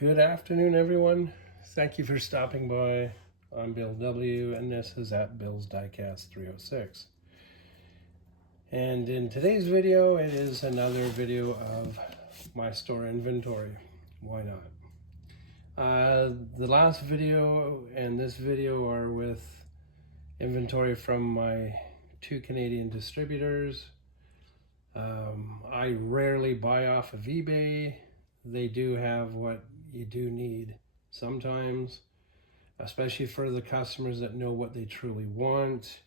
Good afternoon, everyone. Thank you for stopping by. I'm Bill W, and this is at Bill's Diecast 306. And in today's video, it is another video of my store inventory. Why not? The last video and this video are with inventory from my two Canadian distributors. I rarely buy off of eBay. They do have what you do need sometimes, especially for the customers that know what they truly want.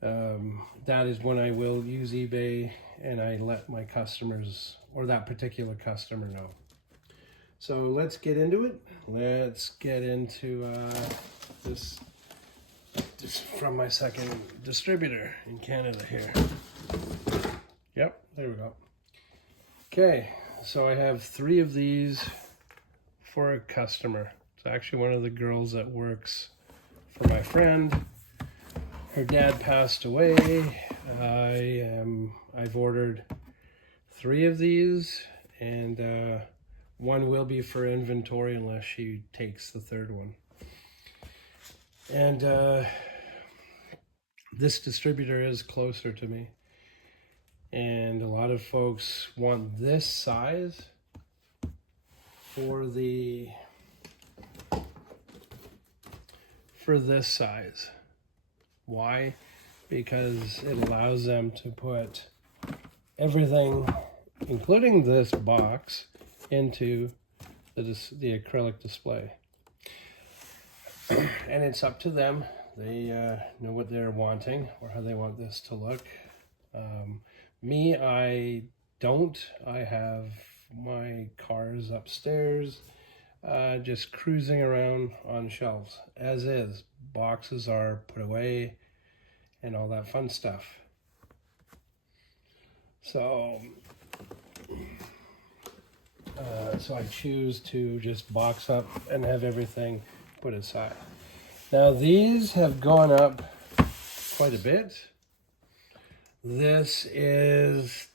That is when I will use eBay and I let my customers or that particular customer know. So let's get into it. Let's get into this from my second distributor in Canada here. Yep, there we go. Okay, so I have 3 of these for a customer. It's actually one of the girls that works for my friend. Her dad passed away. I've ordered 3 of these, and one will be for inventory unless she takes the 3rd one. And this distributor is closer to me. And a lot of folks want this size for this size. Why? Because it allows them to put everything, including this box, into the acrylic display. And it's up to them. They know what they're wanting or how they want this to look. Me, I don't. I have my cars upstairs, just cruising around on shelves, as is. Boxes are put away and all that fun stuff. So, I choose to just box up and have everything put aside. Now, these have gone up quite a bit. This is,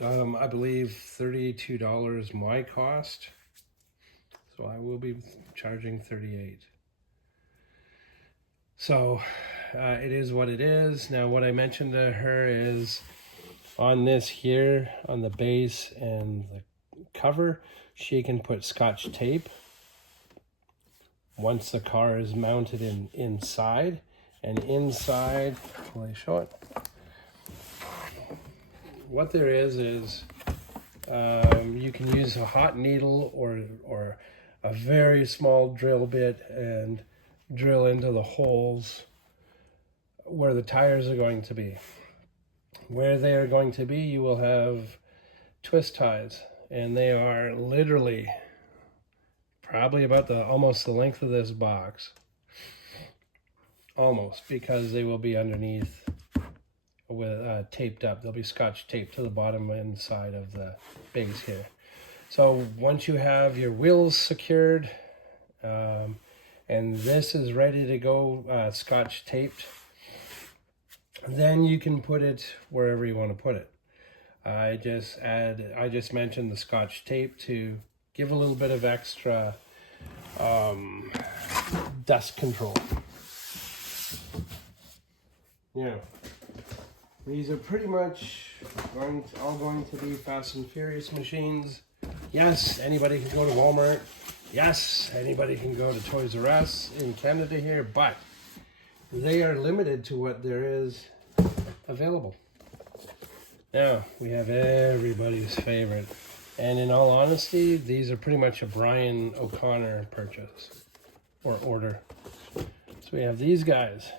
I believe, $32 my cost. So I will be charging $38. So it is what it is. Now, what I mentioned to her is on this here, on the base and the cover, she can put Scotch tape once the car is mounted inside. And inside, will I show it? What there is you can use a hot needle or a very small drill bit and drill into the holes where the tires are going to be. Where they are going to be, you will have twist ties, and they are literally probably about almost the length of this box. Almost, because they will be underneath with taped up. They'll be Scotch taped to the bottom inside of the base here. So once you have your wheels secured and this is ready to go, Scotch taped, then you can put it wherever you want to put it. I just mentioned the Scotch tape to give a little bit of extra dust control. Yeah. These are pretty much all going to be Fast and Furious machines. Yes, anybody can go to Walmart. Yes, anybody can go to Toys R Us in Canada here, but they are limited to what there is available. Now, we have everybody's favorite. And in all honesty, these are pretty much a Brian O'Connor purchase or order. So we have these guys.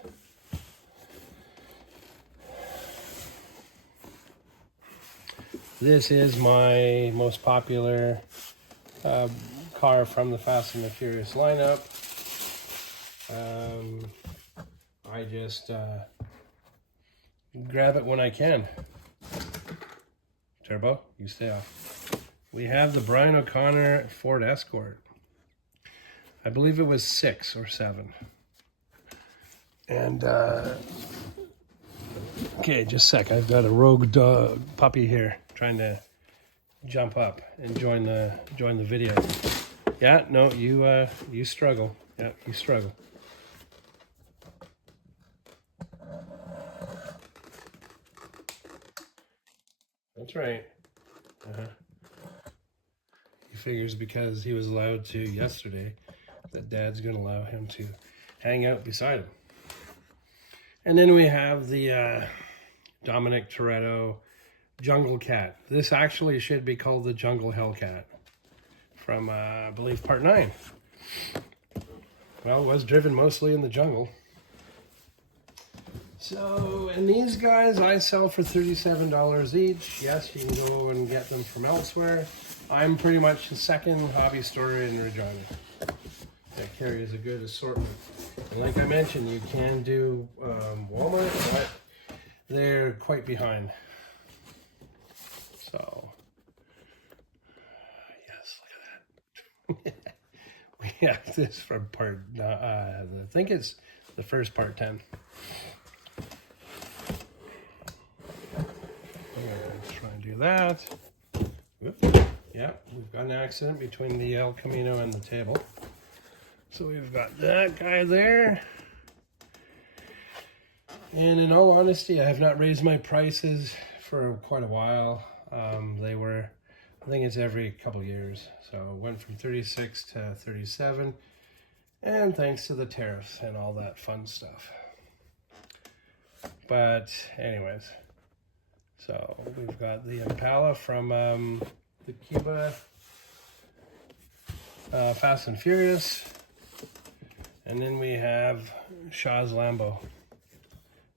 This is my most popular car from the Fast and the Furious lineup. I just grab it when I can. Turbo, you stay off. We have the Brian O'Connor Ford Escort. I believe it was 6 or 7. And okay, just a sec. I've got a rogue dog puppy here trying to jump up and join the video. Yeah, no, you struggle. Yeah, you struggle. That's right. He figures because he was allowed to yesterday, that Dad's going to allow him to hang out beside him. And then we have the Dominic Toretto Jungle Cat. This actually should be called the Jungle Hellcat from, I believe, Part 9. Well, it was driven mostly in the jungle. So, and these guys I sell for $37 each. Yes, you can go and get them from elsewhere. I'm pretty much the second hobby store in Regina that carries a good assortment. And like I mentioned, you can do Walmart, but they're quite behind. So, yes, look at that. We have this from part, I think it's the first part 10. Let's try and do that. Whoop. Yeah, we've got an accident between the El Camino and the table. So we've got that guy there. And in all honesty, I have not raised my prices for quite a while. They were, I think it's every couple years. So it went from 36 to 37. And thanks to the tariffs and all that fun stuff. But anyways, so we've got the Impala from the Cuba Fast and Furious. And then we have Shaw's Lambo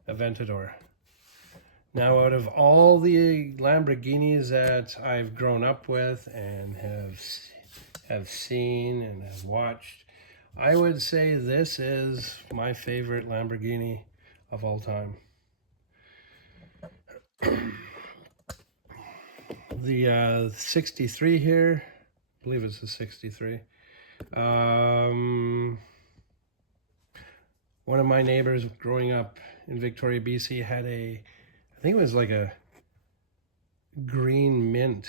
Aventador. Now, out of all the Lamborghinis that I've grown up with and have seen and have watched, I would say this is my favorite Lamborghini of all time. The 63 here, I believe it's a 63. One of my neighbors growing up in Victoria, BC had I think it was like a green mint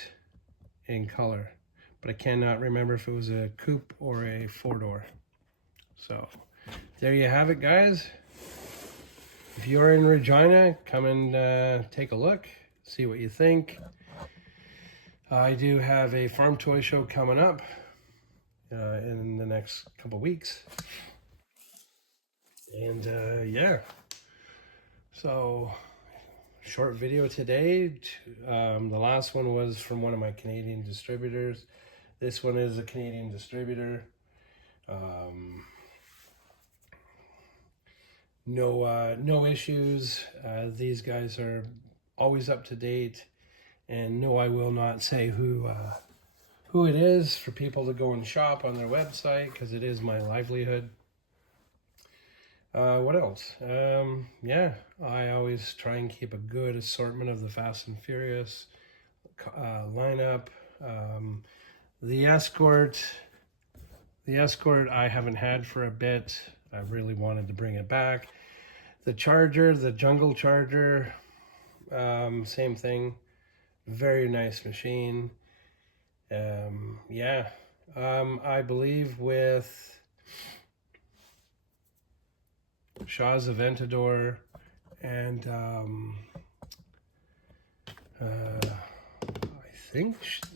in color, but I cannot remember if it was a coupe or a four-door. So there you have it, guys. If you're in Regina, come and take a look, see what you think. I do have a farm toy show coming up in the next couple weeks. And yeah, so short video today. The last one was from one of my Canadian distributors. This one is a Canadian distributor. No issues. These guys are always up to date. And no, I will not say who it is for people to go and shop on their website, because it is my livelihood. What else? Yeah, I always try and keep a good assortment of the Fast and Furious lineup. The Escort I haven't had for a bit. I really wanted to bring it back. The Charger, the Jungle Charger, same thing. Very nice machine. Yeah, I believe with Shaw's Aventador and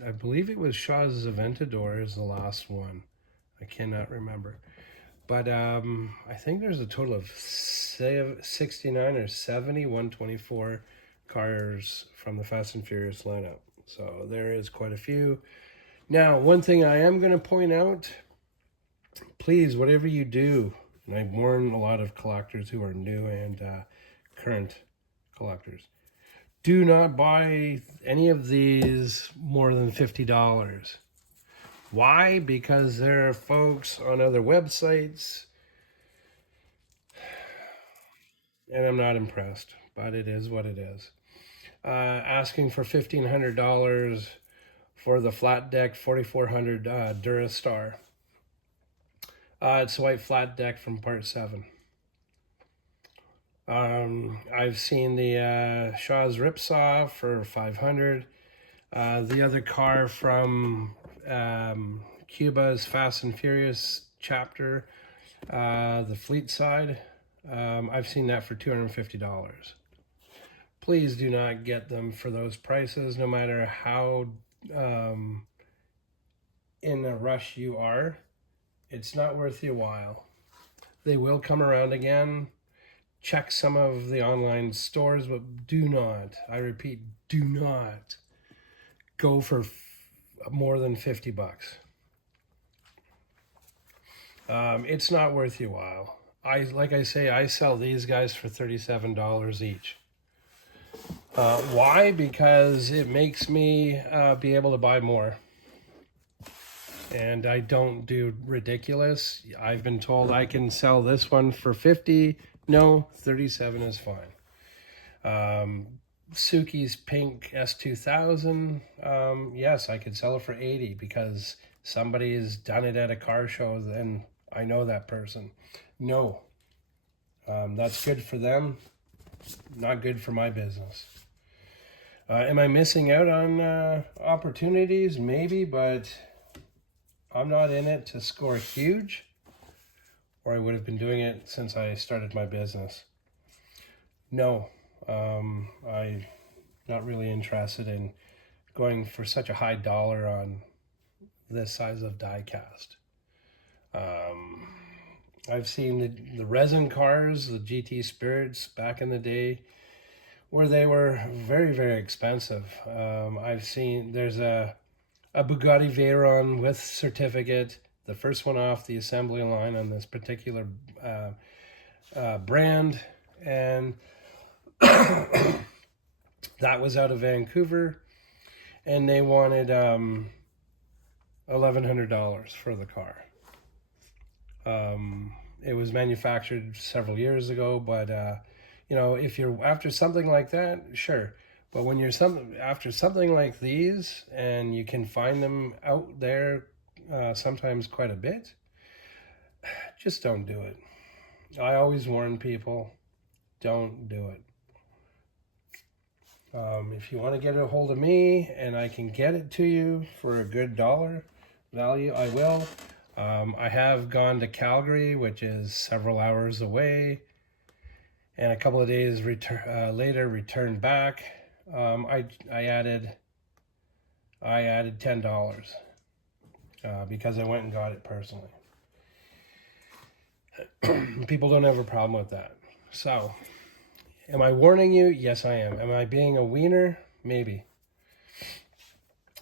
I believe it was Shaw's Aventador is the last one. I cannot remember. But I think there's a total of 69 or 70 124 cars from the Fast and Furious lineup. So there is quite a few. Now, one thing I am going to point out, please, whatever you do, and I warn a lot of collectors who are new and current collectors, do not buy any of these more than $50. Why? Because there are folks on other websites, and I'm not impressed, but it is what it is. Asking for $1,500 for the flat deck 4400 Durastar. It's a white flat deck from Part 7. I've seen the Shaw's Ripsaw for $500. The other car from Cuba's Fast and Furious chapter, the fleet side. I've seen that for $250. Please do not get them for those prices, no matter how in a rush you are. It's not worth your while. They will come around again. Check some of the online stores, but do not, I repeat, do not go for more than 50 bucks. It's not worth your while. Like I say, I sell these guys for $37 each. Why? Because it makes me be able to buy more. And I don't do ridiculous. I've been told I can sell this one for 50. No, 37 is fine. Suki's pink S2000. Yes, I could sell it for 80 because somebody has done it at a car show and I know that person. No, that's good for them. Not good for my business. Am I missing out on opportunities? Maybe, but I'm not in it to score huge, or I would have been doing it since I started my business. No, I'm not really interested in going for such a high dollar on this size of die cast. I've seen the resin cars, the GT Spirits back in the day, where they were very, very expensive. I've seen there's a Bugatti Veyron with certificate, the first one off the assembly line on this particular brand, and that was out of Vancouver, and they wanted $1,100 for the car. It was manufactured several years ago, but you know, if you're after something like that, sure. But when you're after something like these, and you can find them out there sometimes quite a bit, just don't do it. I always warn people, don't do it. If you want to get a hold of me and I can get it to you for a good dollar value, I will. I have gone to Calgary, which is several hours away, and a couple of days later returned back. I added $10 because I went and got it personally. People don't have a problem with that. So, am I warning you? Yes, I am. Am I being a wiener? Maybe.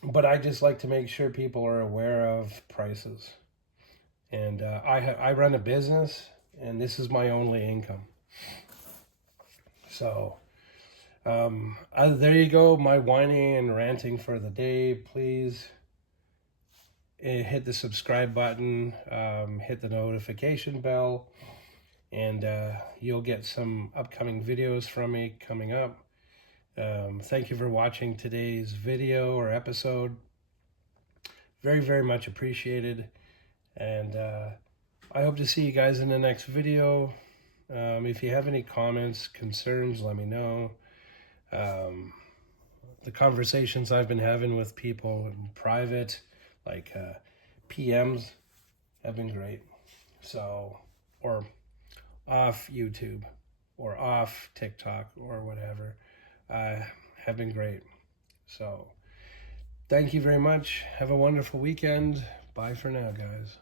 But I just like to make sure people are aware of prices. And I run a business, and this is my only income. So, there you go, my whining and ranting for the day. Please hit the subscribe button, hit the notification bell, and you'll get some upcoming videos from me coming up. Thank you for watching today's video or episode. Very, very much appreciated. And I hope to see you guys in the next video. If you have any comments, concerns, let me know. The conversations I've been having with people in private, like PMs, have been great. So, or off YouTube, or off TikTok, or whatever, have been great. So, thank you very much. Have a wonderful weekend. Bye for now, guys.